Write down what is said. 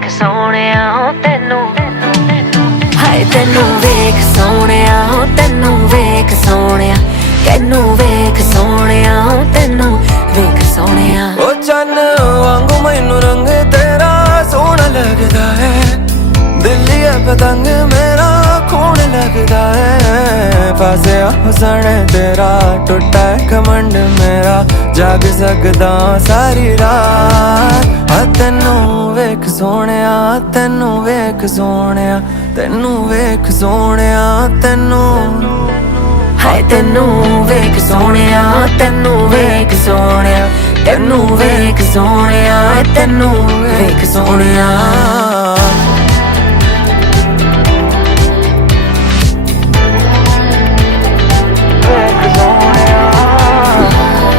ਵੇਖ ਸੋਹਣਿਆ ਤੈਨੂੰ, ਹਾਏ ਤੈਨੂੰ ਵੇਖ ਸੋਹਣਿਆ, ਤੈਨੂੰ ਵੇਖ ਸੋਹਣਿਆ, ਤੈਨੂੰ ਵੇਖ ਸੋਹਣਿਆ, ਤੈਨੂੰ ਵੇਖ ਸੋਹਣਿਆ। ਉਹ ਚੰਨ ਵਾਂਗੂ ਮੈਨੂੰ ਰੰਗ ਤੇਰਾ ਸੋਹਣਾ ਲੱਗਦਾ ਹੈ, ਦਿੱਲੀ ਹੈ ਪਤੰਗ ਮੇਰਾ ਖੂਨ ਲੱਗਦਾ ਹੈ। ਫਸਿਆ ਹੁਸਨ ਤੇਰਾ ਟੁੱਟਾ ਘਮੰਡ ਮੇਰਾ, ਜਾਗ ਸਕਦਾ ਸਾਰੀ ਰਾਤ। ਆ ਤੈਨੂੰ ਵੇਖ ਸੋਹਣਿਆ, ਤੈਨੂੰ ਵੇਖ ਸੋਹਣਿਆ, ਤੈਨੂੰ ਵੇਖ ਸੋਹਣਿਆ, ਤੈਨੂੰ, ਹਾਏ ਤੈਨੂੰ ਵੇਖ ਸੋਹਣਿਆ, ਤੈਨੂੰ ਵੇਖ ਸੋਹਣਿਆ, ਤੈਨੂੰ ਵੇਖ ਸੋਹਣਿਆ, ਤੈਨੂੰ ਵੇਖ ਸੋਹਣਿਆ।